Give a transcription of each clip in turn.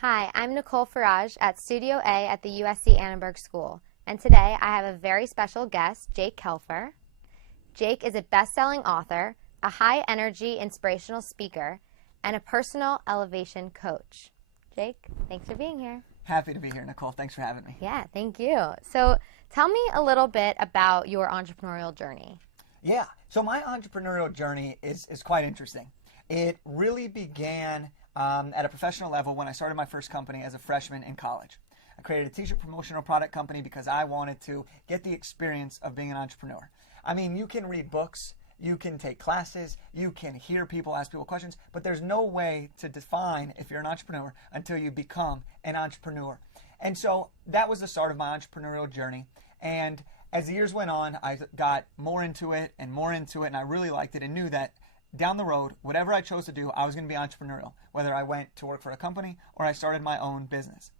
Hi, I'm Nicole Farage at Studio A at the USC Annenberg School, and today I have a very special guest, Jake Kelfer. Jake is a best-selling author, a high-energy inspirational speaker, and a personal elevation coach. Jake, thanks for being here. Happy to be here, Nicole. Thanks for having me. Yeah, thank you. So tell me a little bit about your entrepreneurial journey. Yeah, so my entrepreneurial journey is quite interesting. It really began at a professional level when I started my first company as a freshman in college. I created a t-shirt promotional product company because I wanted to get the experience of being an entrepreneur. I mean, you can read books, you can take classes, you can hear people ask people questions, but there's no way to define if you're an entrepreneur until you become an entrepreneur. And so that was the start of my entrepreneurial journey. And as the years went on, I got more into it, and I really liked it and knew that down the road, whatever I chose to do, I was going to be entrepreneurial, whether I went to work for a company or I started my own business.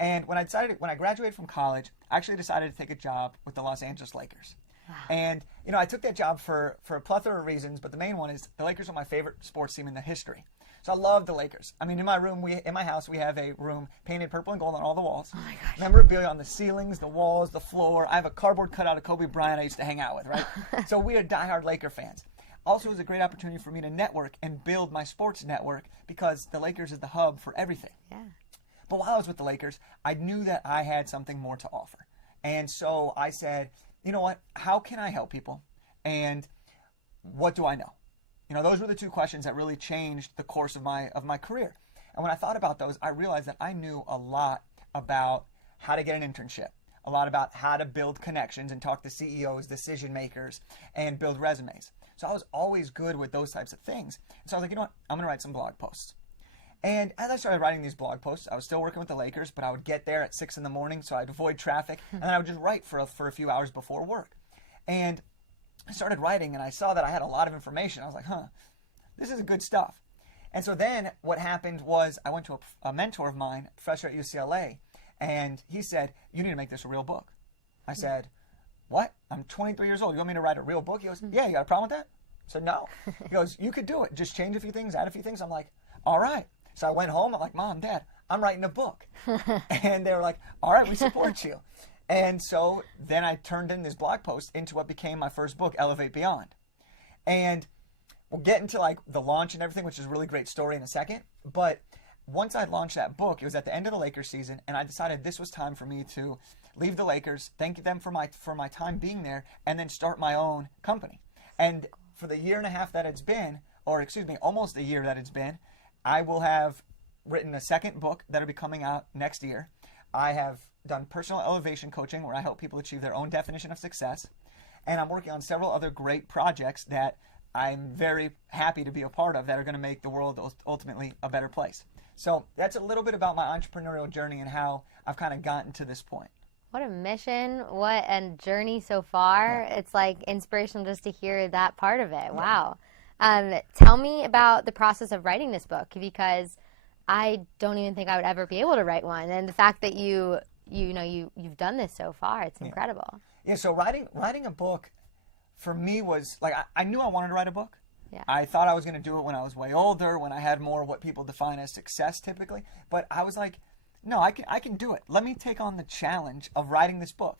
And when I graduated from college, I actually decided to take a job with the Los Angeles Lakers. Wow. And, I took that job for a plethora of reasons, but the main one is the Lakers are my favorite sports team in the history. So I love the Lakers. I mean, in my house, we have a room painted purple and gold on all the walls. Oh my gosh. Memorabilia on the ceilings, the walls, the floor. I have a cardboard cutout of Kobe Bryant I used to hang out with, right? So we are diehard Laker fans. Also, it was a great opportunity for me to network and build my sports network because the Lakers is the hub for everything. Yeah. But while I was with the Lakers, I knew that I had something more to offer. And so I said, you know what, how can I help people? And what do I know? Those were the two questions that really changed the course of my career. And when I thought about those, I realized that I knew a lot about how to get an internship, a lot about how to build connections and talk to CEOs, decision makers, and build resumes. So I was always good with those types of things. And so I was like, you know what, I'm going to write some blog posts. And as I started writing these blog posts, I was still working with the Lakers, but I would get there at 6 in the morning, so I'd avoid traffic, and then I would just write for a few hours before work. And I started writing, and I saw that I had a lot of information. I was like, this is good stuff. And so then what happened was I went to a mentor of mine, a professor at UCLA, and he said, you need to make this a real book. I said, what? I'm 23 years old. You want me to write a real book? He goes, yeah, you got a problem with that? I said, no. He goes, you could do it. Just change a few things, add a few things. I'm like, all right. So I went home. I'm like, Mom, Dad, I'm writing a book. And they were like, all right, we support you. And so then I turned in this blog post into what became my first book, Elevate Beyond. And we'll get into like the launch and everything, which is a really great story in a second. But once I launched that book, it was at the end of the Lakers season, and I decided this was time for me to leave the Lakers, thank them for my time being there, and then start my own company. And for the year and a half that it's been, almost a year that it's been, I will have written a second book that'll be coming out next year. I have done personal elevation coaching where I help people achieve their own definition of success. And I'm working on several other great projects that I'm very happy to be a part of that are going to make the world ultimately a better place. So that's a little bit about my entrepreneurial journey and how I've kind of gotten to this point. What a mission, what a journey so far. Yeah. It's like inspirational just to hear that part of it. Wow. Tell me about the process of writing this book, because I don't even think I would ever be able to write one. And the fact that you've done this so far, it's incredible. Yeah, so writing a book for me was like, I knew I wanted to write a book. Yeah. I thought I was going to do it when I was way older, when I had more what people define as success typically. But I was like, no, I can do it. Let me take on the challenge of writing this book.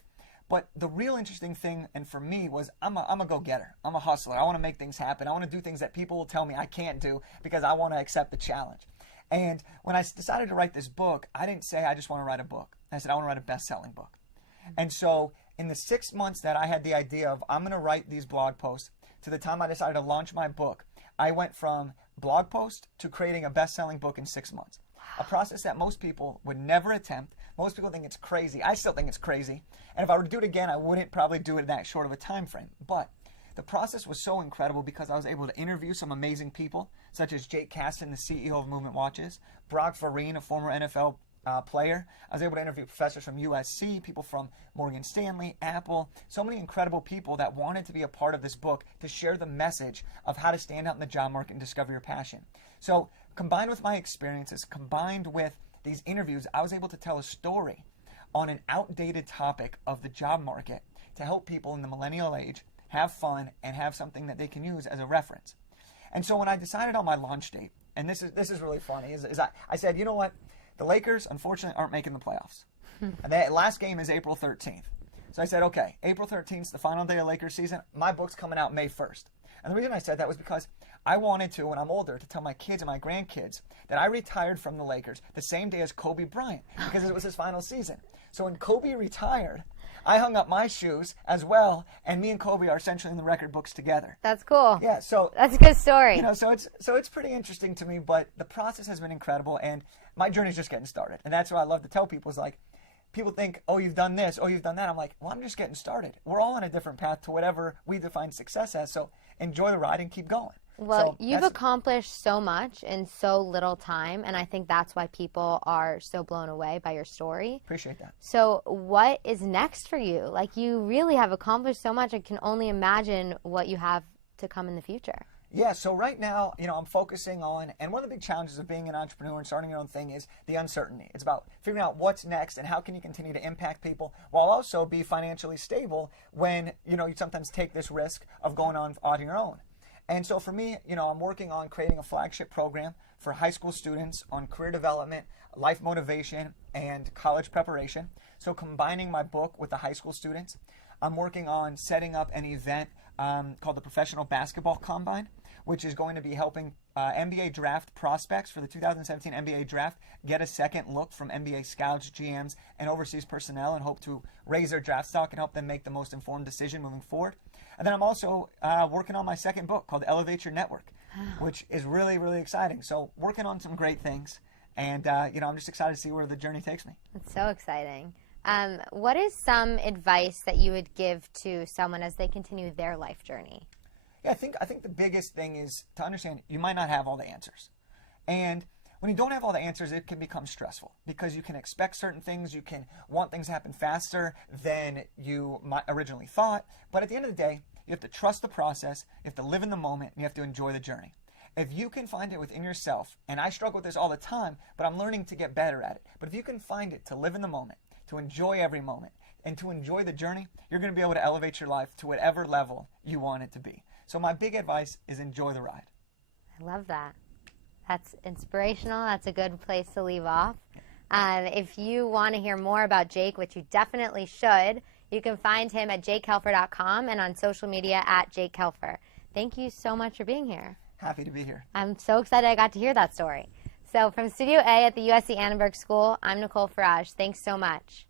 But the real interesting thing, and for me, was I'm a go-getter. I'm a hustler. I want to make things happen. I want to do things that people will tell me I can't do because I want to accept the challenge. And when I decided to write this book, I didn't say I just want to write a book. I said I want to write a best-selling book. And so in the 6 months that I had the idea of I'm going to write these blog posts to the time I decided to launch my book, I went from blog post to creating a best-selling book in 6 months. A process that most people would never attempt. Most people think it's crazy. I still think it's crazy. And if I were to do it again, I wouldn't probably do it in that short of a time frame. But the process was so incredible because I was able to interview some amazing people, such as Jake Caston, the CEO of Movement Watches, Brock Vereen, a former NFL player. I was able to interview professors from USC, people from Morgan Stanley, Apple, so many incredible people that wanted to be a part of this book to share the message of how to stand out in the job market and discover your passion. So combined with my experiences, combined with these interviews, I was able to tell a story on an outdated topic of the job market to help people in the millennial age have fun and have something that they can use as a reference. And so when I decided on my launch date, and this is really funny, is I said, you know what, the Lakers, unfortunately, aren't making the playoffs. And the last game is April 13th. So I said, okay, April 13th is the final day of Lakers season. My book's coming out May 1st. And the reason I said that was because I wanted to, when I'm older, to tell my kids and my grandkids that I retired from the Lakers the same day as Kobe Bryant, because it was his final season. So when Kobe retired, I hung up my shoes as well, and me and Kobe are essentially in the record books together. That's cool. Yeah, so that's a good story. You know, so it's pretty interesting to me, but the process has been incredible, and my journey's just getting started. And that's what I love to tell people is like, people think, oh, you've done this, oh, you've done that. I'm like, well, I'm just getting started. We're all on a different path to whatever we define success as, so enjoy the ride and keep going. Well, you've accomplished so much in so little time, and I think that's why people are so blown away by your story. Appreciate that. So what is next for you? Like, you really have accomplished so much. I can only imagine what you have to come in the future. Yeah, so right now, you know, I'm focusing on, and one of the big challenges of being an entrepreneur and starting your own thing is the uncertainty. It's about figuring out what's next and how can you continue to impact people while also be financially stable when, you know, you sometimes take this risk of going on your own. And so for me, you know, I'm working on creating a flagship program for high school students on career development, life motivation, and college preparation. So combining my book with the high school students, I'm working on setting up an event called the Professional Basketball Combine, which is going to be helping NBA draft prospects for the 2017 NBA draft get a second look from NBA scouts, GMs, and overseas personnel, and hope to raise their draft stock and help them make the most informed decision moving forward. And then I'm also working on my second book called Elevate Your Network, which is really, really exciting. So working on some great things, and you know, I'm just excited to see where the journey takes me. It's so exciting. What is some advice that you would give to someone as they continue their life journey? Yeah, I think the biggest thing is to understand you might not have all the answers. And when you don't have all the answers, it can become stressful because you can expect certain things, you can want things to happen faster than you might originally thought. But at the end of the day, you have to trust the process, you have to live in the moment, and you have to enjoy the journey. If you can find it within yourself, and I struggle with this all the time, but I'm learning to get better at it. But if you can find it to live in the moment, to enjoy every moment, and to enjoy the journey, you're going to be able to elevate your life to whatever level you want it to be. So my big advice is enjoy the ride. I love that. That's inspirational. That's a good place to leave off. If you want to hear more about Jake, which you definitely should, you can find him at jakekelfer.com and on social media at Jake Kelfer. Thank you so much for being here. Happy to be here. I'm so excited I got to hear that story. So from Studio A at the USC Annenberg School, I'm Nicole Farage. Thanks so much.